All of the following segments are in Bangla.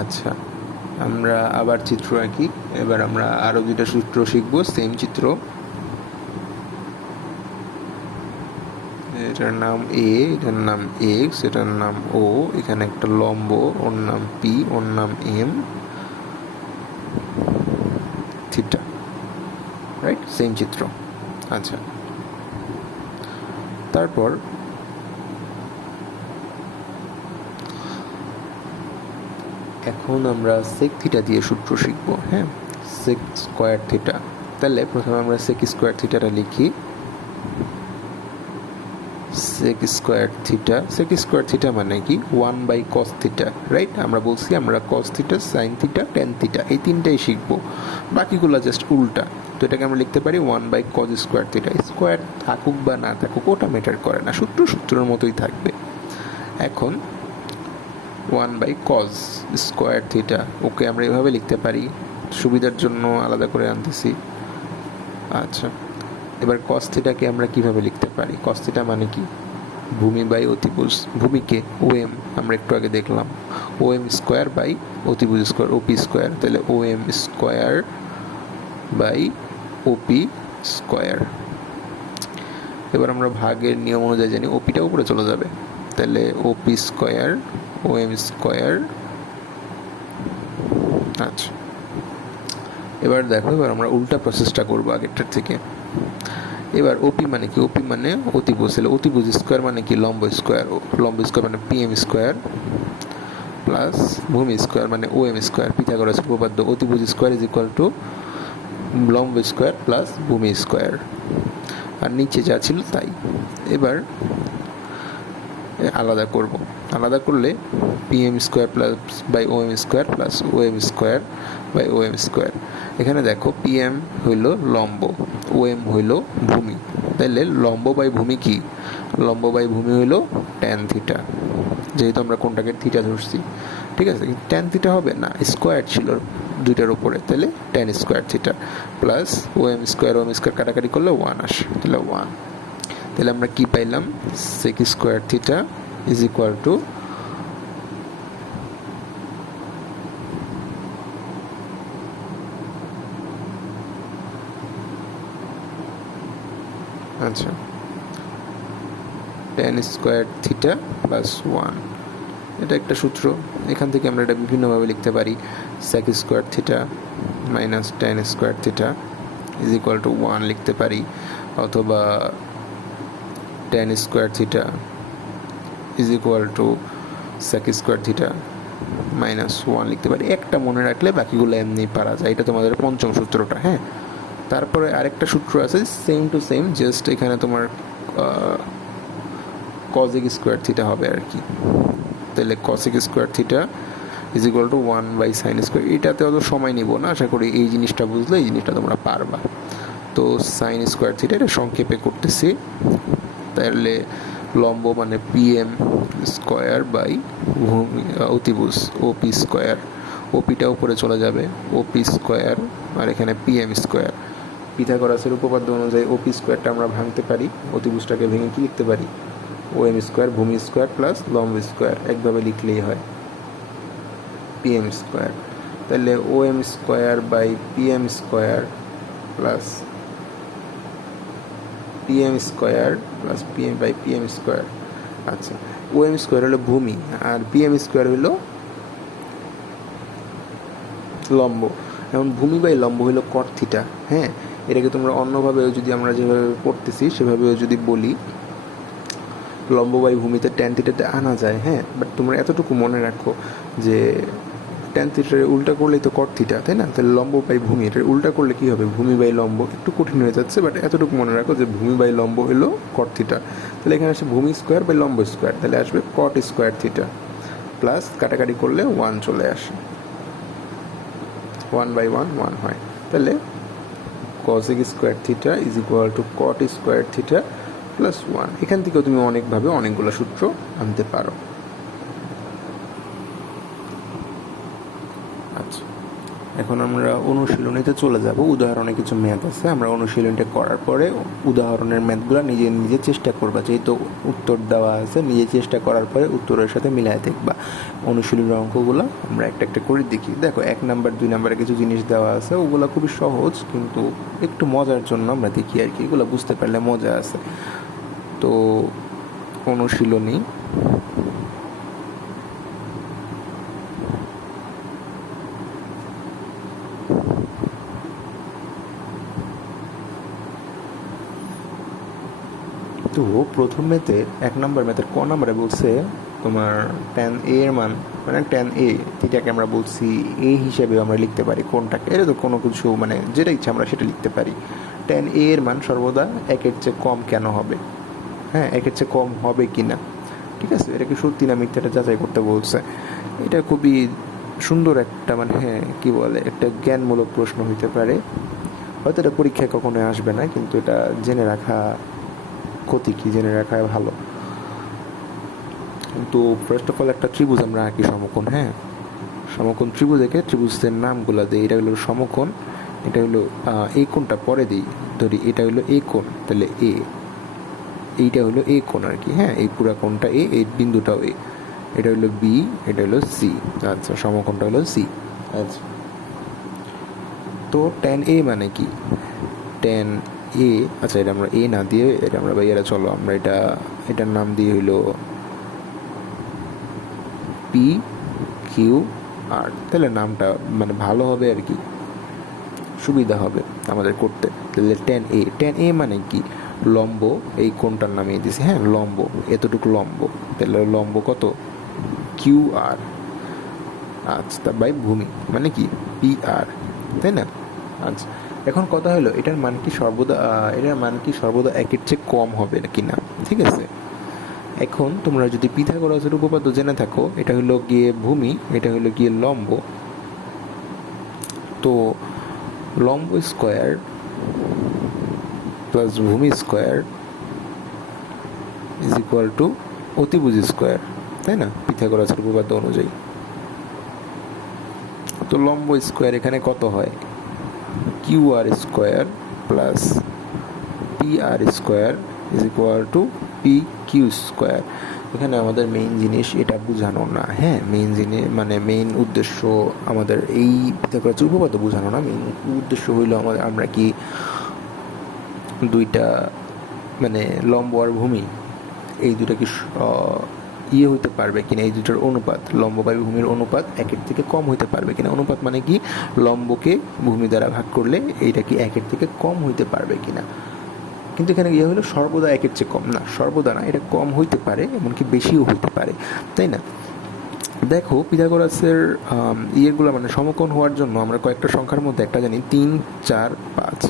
আচ্ছা, আমরা আবার চিত্র আঁকি। এবার আমরা আরও দুটা সূত্র শিখবো, সেম চিত্র। এটার নাম এ, এটার নাম এক্স, এটার নাম ও, এখানে একটা লম্ব, ওর নাম পি, ওর নাম এম, থিটা। রাইট, সেম চিত্র। আচ্ছা, তারপর এখন আমরা সেক থিটা দিয়ে সূত্র শিখব। হ্যাঁ, সেক স্কোয়ার থিটা। তাহলে প্রথমে আমরা সেক স্কোয়ার থিটাটা লিখি। Sec square theta, sec square theta মানে কি 1/cos থিটা। রাইট, আমরা বলছি আমরা cos theta, sine theta, tan theta এই তিনটাই শিখবো, বাকিগুলো জাস্ট উল্টা। তো এটাকে আমরা লিখতে পারি 1/cos স্কোয়ার থিটা। স্কোয়ার থাকুক বা না থাকুক ওটা ম্যাটার করে না, সূত্রের মতোই থাকবে। এখন 1/cos স্কোয়ার থিটা, ওকে আমরা এভাবে লিখতে পারি, সুবিধার জন্য আলাদা করে আনতেছি। আচ্ছা, এবার cos থিটাকে আমরা কিভাবে লিখতে পারি? cos থিটা মানে কি ভূমি বাই অতিভুজ। ভূমিকে ওএম আমরা একটু আগে দেখলাম, ওএম স্কোয়ার বাই অতিভুজ স্কোয়ার, ওপি স্কোয়ার। তাহলে OM square by OP square. এবার আমরা ভাগের নিয়ম অনুযায়ী জানি ওপিটা উপরে চলে যাবে, তাহলে ওপি স্কোয়ার ওএম স্কোয়ার। আচ্ছা, এবার দেখো, এবার আমরা উল্টা প্রসেসটা করবো আগেরটার থেকে। এবার ওপি মানে কি? ওপি মানে অতিভুজ, তাহলে অতিভুজ স্কোয়ার মানে কি লম্ব স্কোয়ার, লম্ব স্কোয়ার মানে পিএম স্কোয়ার প্লাস ভূমি স্কোয়ার মানে ওএম স্কোয়ার। পিথাগোরাস উপপাদ্য, অতিভুজ স্কোয়ার ইজ ইকুয়াল টু লম্ব স্কোয়ার প্লাস ভূমি স্কোয়ার, আর নিচে যা ছিল তাই। এবার আলাদা করব, আলাদা করলে PM square plus by OM square plus OM square by OM square. এখানে দেখো পিএম হইল লম্ব, ওএম হইল ভূমি, তাহলে লম্ব বাই ভূমি কি? লম্ব বাই ভূমি হইল ট্যান থিটা, যেহেতু আমরা কোনটাকে থিটা ধরছি। ঠিক আছে, ট্যান থিটা হবে না, স্কোয়ার ছিল দুইটার উপরে, তাহলে tan square theta plus OM square কাটাকাটি করলে 1 আসে, তাহলে 1। তাহলে আমরা কি পাইলাম? Sec square theta is equal to আচ্ছা ট্যান স্কোয়ার থিটা প্লাস 1। এটা একটা সূত্র, এখান থেকে আমরা এটা বিভিন্নভাবে লিখতে পারি। Sec square theta minus tan square theta is equal to 1 লিখতে পারি, অথবা tan square theta is equal to sec square theta minus 1 লিখতে পারি। একটা মনে রাখলে বাকিগুলো এমনি পারা যায়। এটা তোমাদের পঞ্চম সূত্রটা। হ্যাঁ, তারপরে আরেকটা সূত্র আছে সেম টু সেম, জাস্ট এখানে তোমার কসেক স্কোয়ার থিটা হবে আর কি। তাহলে cosec square theta is equal two 1/sin square. এটাতে অত সময় নিব না, আশা করি এই জিনিসটা বুঝলে এই জিনিসটা তোমরা পারবা। তো সাইন স্কোয়ার থিটা, এটা সংক্ষেপে করতেছি। তাহলে লম্ব মানে পিএম স্কোয়ার বাই ভূমি অতিভুজ ওপি স্কোয়ার, ওপিটা উপরে চলে যাবে, ওপি স্কোয়ার, আর এখানে পিএম স্কোয়ার। পিথাগোরাসের উপপাদ্য অনুযায়ী ওপি স্কোয়ারটা আমরা ভাঙতে পারি, অতিভুজটাকে ভেঙে কি লিখতে পারি? ওএম স্কোয়ার ভূমি স্কোয়ার প্লাস লম্ব স্কোয়ার, একভাবে লিখলেই হয় পিএম স্কোয়ার। তাহলে OM square by PM square plus PM square plus PM by PM square. আচ্ছা, ওএম স্কোয়ার হলো ভূমি আর পিএম স্কোয়ার হলো লম্ব। এখন ভূমি বাই লম্ব হলো কট থিটা। হ্যাঁ, এটাকে তোমরা অন্যভাবেও যদি আমরা যেভাবে পড়তেছি সেভাবেও যদি বলি, লম্ব বাই ভূমিতে ট্যান থিটাতে আনা যায়। হ্যাঁ, বাট তোমরা এতটুকু মনে রাখো যে ট্যান থিটার উল্টা করলেই তো কট থিটা, তাই না? তাহলে লম্ব বাই ভূমি, এটার উল্টা করলে কী হবে? ভূমি বাই লম্ব। একটু কঠিন হয়ে যাচ্ছে, বাট এতটুকু মনে রাখো যে ভূমি বাই লম্ব হলো কট থিটা। তাহলে এখানে আসে ভূমি স্কোয়ার বাই লম্ব স্কোয়ার, তাহলে আসবে কট স্কোয়ার থিটা প্লাস কাটাকাটি করলে 1 চলে আসে, 1/1 1 হয়। তাহলে cosec square theta is equal two cot square theta plus 1। এখান থেকেও তুমি অনেকভাবে অনেকগুলো সূত্র আনতে পারো। আচ্ছা, এখন আমরা অনুশীলনীতে চলে যাব। উদাহরণে কিছু ম্যাথ আছে, আমরা অনুশীলনীটা করার পরে উদাহরণের ম্যাথগুলো নিজে নিজে চেষ্টা করবা, যেহেতু উত্তর দেওয়া আছে নিজে চেষ্টা করার পরে উত্তরের সাথে মিলাই দেখবা। অনুশীলনের অঙ্কগুলো আমরা একটা একটা করে দেখি। দেখো 1 নাম্বার 2 নাম্বারে কিছু জিনিস দেওয়া আছে, ওগুলো খুবই সহজ, কিন্তু একটু মজার জন্য আমরা দেখি আর কি, এগুলো বুঝতে পারলে মজা আছে। তো অনুশীলনী তো প্রথম ম্যাথে 1 নম্বর ম্যাথের ক নাম্বারে বলছে তোমার tan a এর মান, মানে tan a এটাকে আমরা বলছি a হিসেবে আমরা লিখতে পারি কোনটাকে, এটা তো কোনো কিছু মানে যেটা ইচ্ছা আমরা সেটা লিখতে পারি। tan a এর মান সর্বদা 1-এর চেয়ে কম কেন হবে, হ্যাঁ 1-এর চেয়ে কম হবে কি না, ঠিক আছে, এটা কি সত্যি না মিথ্যাটা যাচাই করতে বলছে। এটা খুবই সুন্দর একটা মানে হ্যাঁ কী বলে একটা জ্ঞানমূলক প্রশ্ন হইতে পারে, হয়তো এটা পরীক্ষায় কখনো আসবে না, কিন্তু এটা জেনে রাখা ক্ষতি কি, জেনে রাখা ভালো। কিন্তু ফার্স্ট অফ অল একটা ত্রিভুজ আমরা আঁকি সমকোণ, হ্যাঁ সমকোণ ত্রিভুজ এঁকে ত্রিভুজের নামগুলো দিই। এটা হলো সমকোণ, এটা হলো এই কোণটা পরে দিই, ধরি এটা হলো এই কোণ, তাহলে এইটা হলো এই কোণ আর কি, হ্যাঁ এই পুরা কোণটা এই বিন্দুটাও এটা হলো বি, এটা হলো সি, আচ্ছা সমকোণটা হলো সি। আচ্ছা তো tan a মানে কি, tan a, আচ্ছা এটা আমরা a না দিয়ে এটা আমরা ভাইয়ারা চলো আমরা এটার নাম দিয়ে হইলো পি কিউ আর, তাহলে নামটা মানে ভালো হবে আর কি, সুবিধা হবে আমাদের করতে। তাহলে tan a মানে কি, লম্ব এই কোণটার নামিয়ে দিছি, হ্যাঁ লম্ব এতটুকু লম্ব, তাহলে লম্ব কত কিউ আর, আচ্ছা বাই ভূমি মানে কি পি আর, তাই না। আচ্ছা এখন কথা হলো এটার মান কি সর্বদা 1-এর চেয়ে কম হবে কি না, ঠিক আছে। এখন তোমরা যদি পিথাগোরাসের উপপাদ্য জেনে থাকো, এটা হলো গিয়ে ভূমি, এটা হলো গিয়ে লম্ব, তো লম্ব স্কোয়ার প্লাস ভূমি স্কোয়ার ইজ ইকুয়াল টু অতিভুজ স্কোয়ার, তাই না পিথাগোরাসের উপপাদ্য অনুযায়ী। তো লম্ব স্কোয়ার এখানে কত হয়, Q R square plus P R square is equal to P Q square. এখানে আমাদের মেইন জিনিস এটা বোঝানো না, হ্যাঁ মেইন জিনিস মানে মেইন উদ্দেশ্য আমাদের এই পিথাগোরাসের উপপাদ্য বোঝানো না, মেইন উদ্দেশ্য হইলো আমরা কি দুইটা মানে লম্ব আর ভূমি এই দুটা কি হইতে পারবে কিনা, এই দুটার অনুপাত লম্ব বা ভূমির অনুপাত 1-এর থেকে কম হইতে পারবে কিনা। অনুপাত মানে কি লম্বকে ভূমি দ্বারা ভাগ করলে এইটা কি 1-এর থেকে কম হইতে পারবে কিনা, কিন্তু এখানে হলো সর্বদা 1-এর চেয়ে কম না, সর্বদা না, এটা কম হইতে পারে এমনকি বেশিও হইতে পারে, তাই না। দেখো পিথাগোরাসের ইয়েগুলো মানে সমকোণ হওয়ার জন্য আমরা কয়েকটা সংখ্যার মধ্যে একটা জানি 3, 4, 5,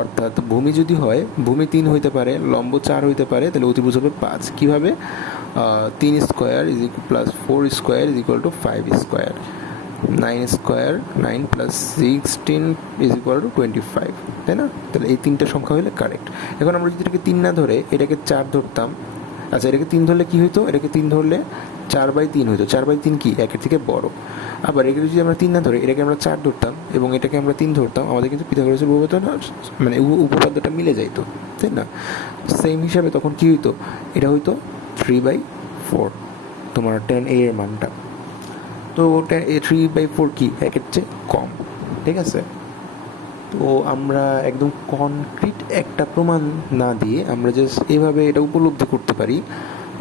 অর্থাৎ ভূমি যদি হয় ভূমি 3 হইতে পারে, লম্ব 4 হইতে পারে, তাহলে অতিভুজ হবে 5। কীভাবে 3 square is equal plus 4 square is equal two 5 square, 9 square 9 plus 16 is equal two 25, তাই না। তাহলে এই 3টা সংখ্যা হলে কারেক্ট। এখন আমরা যদি এটাকে 3 না ধরে এটাকে 4 ধরতাম, আচ্ছা এটাকে 3 ধরলে কী হইতো, এটাকে 3 ধরলে 4/3 হইতো, 4/3 কি 1-এর থেকে বড়। আবার এটাকে যদি আমরা 3 না ধরে এটাকে আমরা 4 ধরতাম এবং এটাকে আমরা 3 ধরতাম, আমাদের কিন্তু পিথাগোরাসের উপপাদ্য মানে উপপাদ্যটা মিলে যাইতো, তাই না। সেম হিসাবে তখন কি হইতো, এটা হইতো 3/4 তোমার tan a এর মানটা, তো 3/4 কি 1-এর চেয়ে কম, ঠিক আছে। তো আমরা একদম কনক্রিট একটা প্রমাণ না দিয়ে আমরা জাস্ট এভাবে এটা উপলব্ধি করতে পারি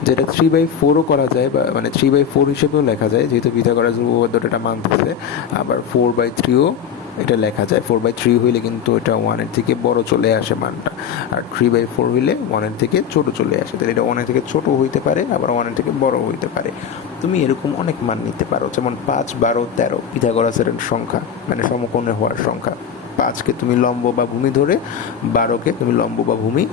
যেটা 3/4ও করা যায়, বা মানে 3/4 হিসেবেও লেখা যায়, যেহেতু পিথাগোরাসের উপপাদ্যটা এটা মানতেছে। আবার 4/3ও এটা লেখা যায়, 4/3 হইলে কিন্তু এটা 1-এর থেকে বড় চলে আসে মানটা, আর 3/4 হইলে 1-এর থেকে ছোট চলে আসে, তাহলে এটা 1-এর থেকে ছোট হইতে পারে আবার 1-এর থেকে বড় হইতে পারে। তুমি এরকম অনেক মান নিতে পারো, যেমন 5, 12, 13 পিথাগোরাসের সংখ্যা মানে সমকোণে হওয়ার সংখ্যা। 5কে তুমি লম্ব বা ভূমি ধরে 12কে তুমি লম্ব বা ভূমি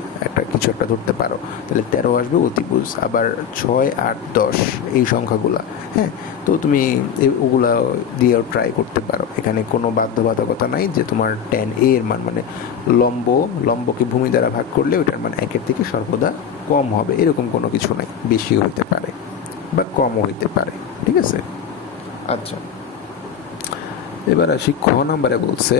কিছু একটা ধরতে পারো, তাহলে 13 আসবে অতিভুজ। আবার 6, 8, 10 এই সংখ্যাগুলা, হ্যাঁ তো তুমি ওগুলা দিয়েও ট্রাই করতে পারো। এখানে কোনো বাধ্যবাধকতা নাই যে তোমার tan a এর মান মানে লম্বকে ভূমি দ্বারা ভাগ করলে ওইটার মান 1-এর থেকে সর্বদা কম হবে, এরকম কোনো কিছু নাই, বেশিও হইতে পারে বা কমও হইতে পারে, ঠিক আছে। আচ্ছা এবার আসি খ নাম্বারে বলছে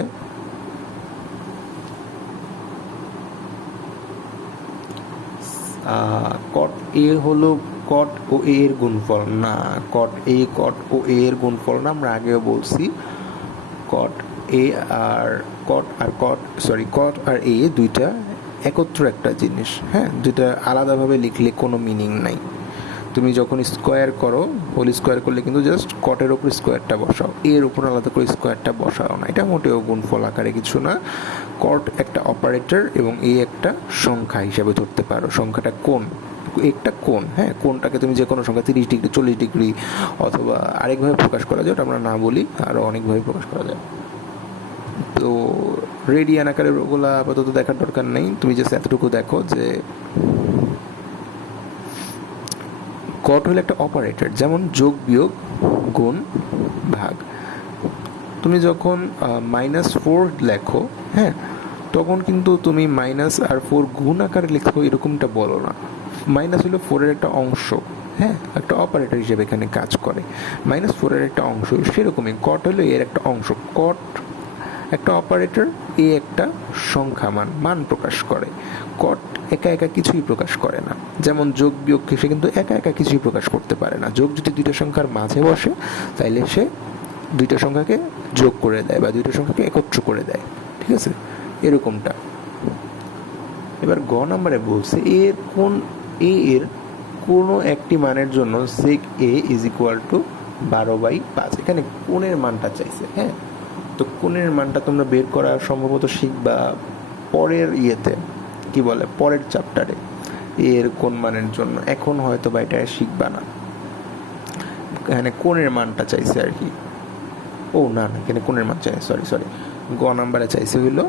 কট এ হলো কট ও এ এর গুণফল না, কট এ কট ও এ এর গুণফল না, আমরা আগেও বলছি কট এ আর কট আর এ দুইটা একত্র একটা জিনিস, হ্যাঁ, দুইটা আলাদাভাবে লিখলে কোনো মিনিং নাই। তুমি যখন স্কোয়ার করো, হোল স্কোয়ার করলে কিন্তু জাস্ট কটের ওপর স্কোয়ারটা বসাও, এর উপর আলাদা করে স্কোয়ারটা বসাও না, এটা মোটেও গুণফল আকারে কিছু না। কট একটা অপারেটর এবং এ একটা সংখ্যা হিসাবে ধরতে পারো। সংখ্যাটা কোণ, একটা কোণ, হ্যাঁ, কোণটাকে তুমি যে কোনো সংখ্যা 30 ডিগ্রি 40 ডিগ্রি অথবা আরেকভাবে প্রকাশ করা যায়, ওটা আমরা না বলি, আরও অনেকভাবে প্রকাশ করা যায়। তো রেডিয়ান আকারে ওগুলা আপাতত দেখার দরকার নেই, তুমি জাস্ট এতটুকু দেখো যে কট হলো একটা অপারেটর, যেমন যোগ বিয়োগ গুণ ভাগ। তুমি যখন -4 লেখো, হ্যাঁ, তখন কিন্তু তুমি মাইনাস আর 4 গুণ আকারে লিখো এরকমটা বলো না। মাইনাস হলো 4-এর একটা অংশ, হ্যাঁ, একটা অপারেটর হিসেবে এখানে কাজ করে। -4-এর একটা অংশ, সেরকমই কট হলো এর একটা অংশ। কট একটা অপারেটর, এ একটা সংখ্যা মান প্রকাশ করে। কট একা একা কিছুই প্রকাশ করে না, যেমন যোগ বিয়োগকে সে কিন্তু একা একা কিছুই প্রকাশ করতে পারে না। যোগ যদি দুইটা সংখ্যার মাঝে বসে তাইলে সে দুইটা সংখ্যাকে যোগ করে দেয় বা দুইটা সংখ্যাকে একত্র করে দেয়, ঠিক আছে, এরকমটা। এবার গ নাম্বারে বলছে এর কোনো একটি মানের জন্য sec a = 12/5। এখানে কোণের মানটা চাইছে, হ্যাঁ, তো কোণের মানটা তোমরা বের করা সম্ভবত শিখবা পরের কি বলে পরের চ্যাপ্টারে, এর কোন মানের জন্য। এখন হয়তো বা এটা শিখবা না। এখানে কোণের মানটা চাইছে আর কি, ও না, এখানে কোণের মান চাই, সরি, গ নাম্বারে চাইছে হইল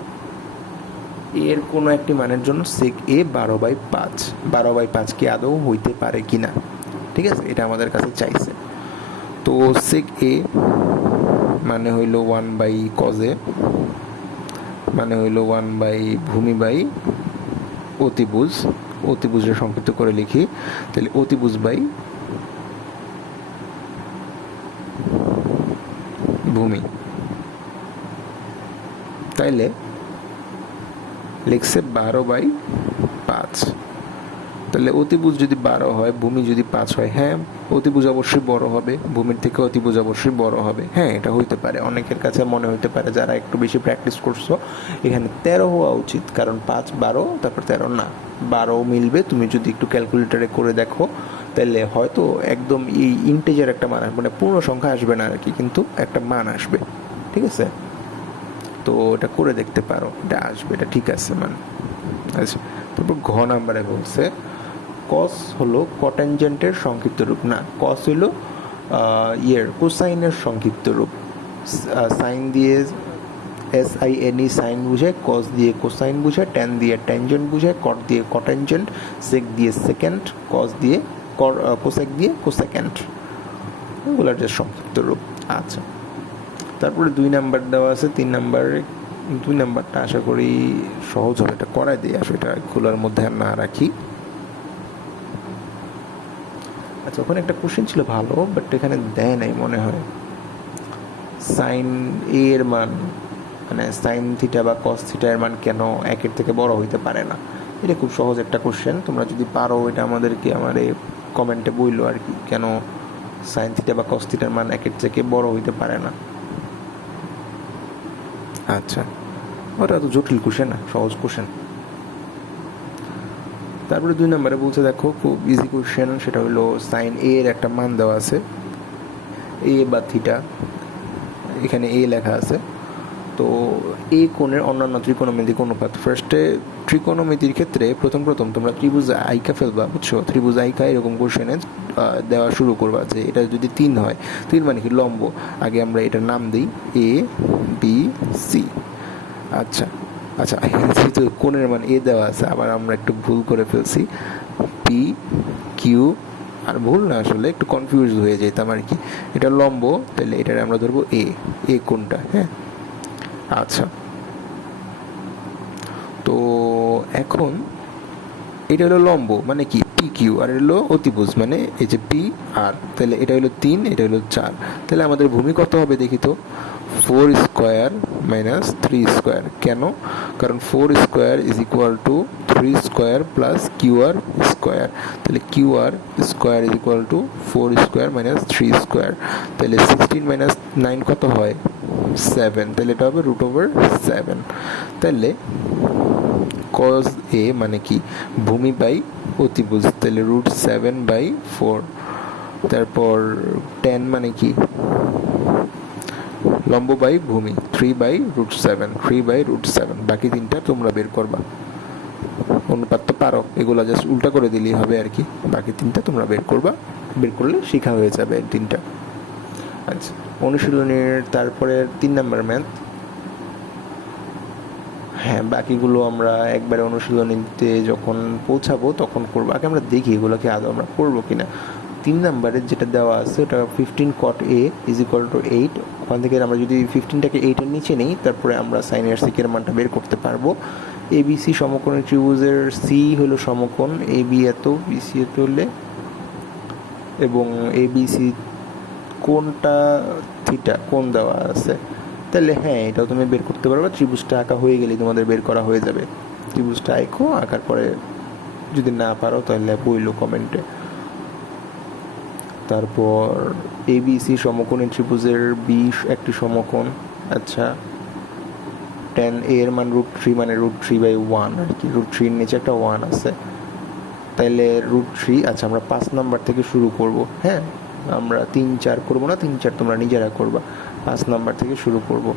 এর কোনো একটি মানের জন্য sec a 12/5। 12/5 কি আদৌ হইতে পারে কিনা, ঠিক আছে, এটা আমাদের কাছে চাইছে। তো sec a মানে হইল 1/cos a, মানে হইল 1/ভূমি বাই অতিভুজ। অতিভুজের সংক্ষিপ্ত করে লিখি, তাহলে অতিভুজ বাই ভূমি, তাইলে লিখছে 12/5। তাহলে অতিভুজ যদি 12 হয়, ভূমি যদি 5 হয়, হ্যাঁ, অতিভুজ অবশ্যই বড় হবে, ভূমির থেকে অতিভুজ অবশ্যই বড় হবে, হ্যাঁ, এটা হইতে পারে। অনেকের কাছে মনে হইতে পারে যারা একটু বেশি প্র্যাকটিস করছো, এখানে 13 হওয়া উচিত, কারণ 5 12 তারপর 13 না, 12 মিলবে। তুমি যদি একটু ক্যালকুলেটারে করে দেখো তাহলে হয়তো একদম এই ইন্টিজার একটা মান আসবে, মানে পূর্ণ সংখ্যা আসবে না আর কি, কিন্তু একটা মান আসবে, ঠিক আছে। তো এটা করে দেখতে পারো, এটা আসবে, এটা ঠিক আছে মান। আচ্ছা, তারপর ঘ নাম্বারে বলছে কস হলো কট্যানজেন্টের সংক্ষিপ্ত রূপ না, কস হলো কোসাইনের সংক্ষিপ্ত রূপ। সাইন দিয়ে SINE সাইন বুঝায়, কস দিয়ে কোসাইন বুঝায়, ট্যান দিয়ে ট্যানজেন্ট বুঝায়, কট দিয়ে কট্যানজেন্ট, সেক দিয়ে সেকেন্ড, কস দিয়ে কোসেক দিয়ে কোসেকেন্ড, এগুলোর যে সংক্ষিপ্ত রূপ। আচ্ছা, তারপরে 2 নাম্বার দেওয়া আছে। 3 নাম্বারটা আশা করি সহজ হবে, এটা করাই দিই, আসলে এটা খোলার মধ্যে আর না রাখি। আচ্ছা, ওখানে একটা কোশ্চেন ছিল ভালো, বাট এখানে দেয় নাই মনে হয়। সাইন এ এর মান, মানে সাইন থিটা বা কস থিটা এর মান কেন 1-এর থেকে বড় হইতে পারে না? এটা খুব সহজ একটা কোশ্চেন, তোমরা যদি পারো এটা আমাদেরকে কমেন্টে বইলো আর কি, কেন সাইন থিটা বা কস থিটার মান 1-এর থেকে বড় হইতে পারে না। আচ্ছা, ওটা তো জটিল কোশ্চেন না, সহজ কোশ্চেন। তারপরে 2 নম্বরে বলছে, দেখো খুব ইজি কোশ্চেন, সেটা হলো সাইন এ এর একটা মান দেওয়া আছে, এ বা থিটা, এখানে এ লেখা আছে। তো এ কোণের অন্যান্য ত্রিকোণমিতিক অনুপাত। ফার্স্টে ত্রিকোণমিতির ক্ষেত্রে প্রথম তোমরা ত্রিভুজ আইকা ফেলবা, বুঝছো, ত্রিভুজ আইকা এরকম কোশ্চেনে দেওয়া শুরু করবা যে এটা যদি 3 হয়, 3 মানে কি লম্ব, আগে আমরা এটার নাম দিই ABC। আচ্ছা, যেহেতু কোণের মান এ দেওয়া আছে, আবার আমরা একটু ভুল করে ফেলছি, PQ, আর ভুল না, আসলে একটু কনফিউজ হয়ে যেতাম আর কি। এটা লম্ব, তাহলে এটার আমরা ধরবো এ কোণটা, হ্যাঁ। আচ্ছা, তো এখন এটা হলো লম্ব, মানে কি পি কিউ, আর হলো অতিভুজ মানে এই যে পি আর, তাহলে এটা হলো 3, এটা হলো 4। তাহলে আমাদের ভূমি কত হবে দেখি তো, 4 স্কোয়ার মাইনাস 3 স্কোয়ার। কেন? কারণ 4 square is equal to 3 square plus Q R square. তাহলে Q R square is equal to 4 square minus 3 square. তাহলে 16 মাইনাস 9 কত হয়, 7। তাহলে এটা হবে √7। তাহলে কজ এ মানে কি, ভূমি বাই অতিভুজ, তাহলে √7/4। তারপর tan মানে কি, লম্ব বাই ভূমি, 3/√7, 3/√7। বাকি তিনটা তোমরা বের করবা, অনুপাত তো পারো, এগুলো জাস্ট উল্টা করে দিলেই হবে আর কি। বাকি তিনটা তোমরা বের করবা, বের করলে শেখা হয়ে যাবে তিনটা। আচ্ছা, অনুশীলনের তারপরে 3 নাম্বার ম্যাথ। হ্যাঁ, বাকিগুলো আমরা একবারে অনুশীলনীতে যখন পৌঁছাবো তখন করবো। আগে আমরা দেখি এগুলোকে আদৌ আমরা করবো কিনা। 3 নাম্বারের যেটা দেওয়া আছে ওটা 15 cot a is equal two 8। ওখান থেকে আমরা যদি 15টাকে 8-এর নিচে নিই, তারপরে আমরা সাইন এর সিকের মানটা বের করতে পারবো। এবিসি সমকোণী ত্রিভুজের সি হলো সমকোণ, এ বি এত, বিসি এত হলে, এবং এবিসি কোনটা থিটা কোন দেওয়া আছে। তাহলে হ্যাঁ, এটাও তুমি বের করতে পারবে। ত্রিভুজটা আঁকা হয়ে গেলে তোমাদের বের করা হয়ে যাবে। ত্রিভুজটা আঁকো, আঁকার পরে যদি না পারো তাহলে বইলো কমেন্টে। তারপর এবিসি সমকোণী ত্রিভুজের বি একটি সমকোণ। আচ্ছা, tan a এর মান √3 মানে √3/1 আর কি, √3-এর নিচে একটা 1 আছে, তাইলে √3। আচ্ছা, আমরা 5 নাম্বার থেকে শুরু করব। হ্যাঁ, আমরা 3, 4 করবো না, 3, 4 তোমরা নিজেরা করবা, 5 নাম্বার থেকে শুরু করব।